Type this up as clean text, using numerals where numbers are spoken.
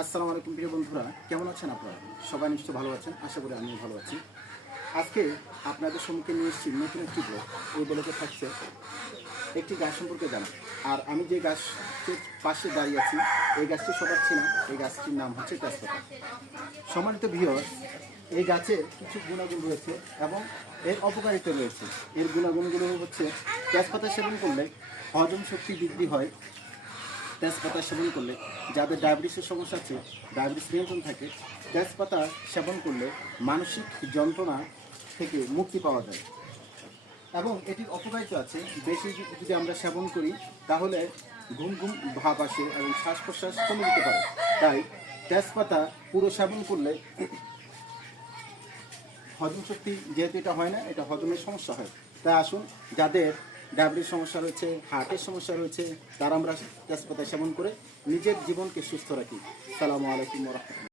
আসসালামু আলাইকুম প্রিয় বন্ধুরা, কেমন আছেন আপনারা? সবাই নিশ্চয়ই ভালো আছেন, আশা করি আমিও ভালো আছি। আজকে আপনাদের সম্মুখে নিয়ে এসেছি নতুন একটি ব্লগ। এই ব্লগে থাকছে একটি গাছ সম্পর্কে জানা। আর আমি যে গাছটির পাশে দাঁড়িয়ে আছি, এই গাছটি সবার চেনা। এই গাছটির নাম হচ্ছে তেজপাতা। সম্মানিত ভিউয়ার্স, এই গাছের কিছু গুণাগুণ রয়েছে এবং এর অপকারিতা রয়েছে। এর গুণাগুণগুলো হচ্ছে তেজপাতা সেবন করলে হজম শক্তি বৃদ্ধি হয়। তেজপাতা সেবন করলে যাদের ডায়াবেটিসের সমস্যা আছে, ডায়াবেটিস নিয়ন্ত্রণ থাকে। তেজপাতা সেবন করলে মানসিক যন্ত্রণা থেকে মুক্তি পাওয়া যায় এবং এটির অপকারিতা আছে। বেশি যদি আমরা সেবন করি তাহলে ঘুম ঘুম ভাব আসে এবং শ্বাস প্রশ্বাস কমে যেতে পারে। তাই তেজপাতা পুরো সেবন করলে হজম শক্তি যেহেতু এটা হয় না, এটা হজমের সমস্যা হয়। তাই আসুন, যাদের ডায়াবেটিস সমস্যা রয়েছে, হার্টের সমস্যা রয়েছে, তারা আমরা তেজপাতা সেবন করে নিজের জীবনকে সুস্থ রাখি। আসসালামু আলাইকুম ওয়া রাহমাতুল্লাহ।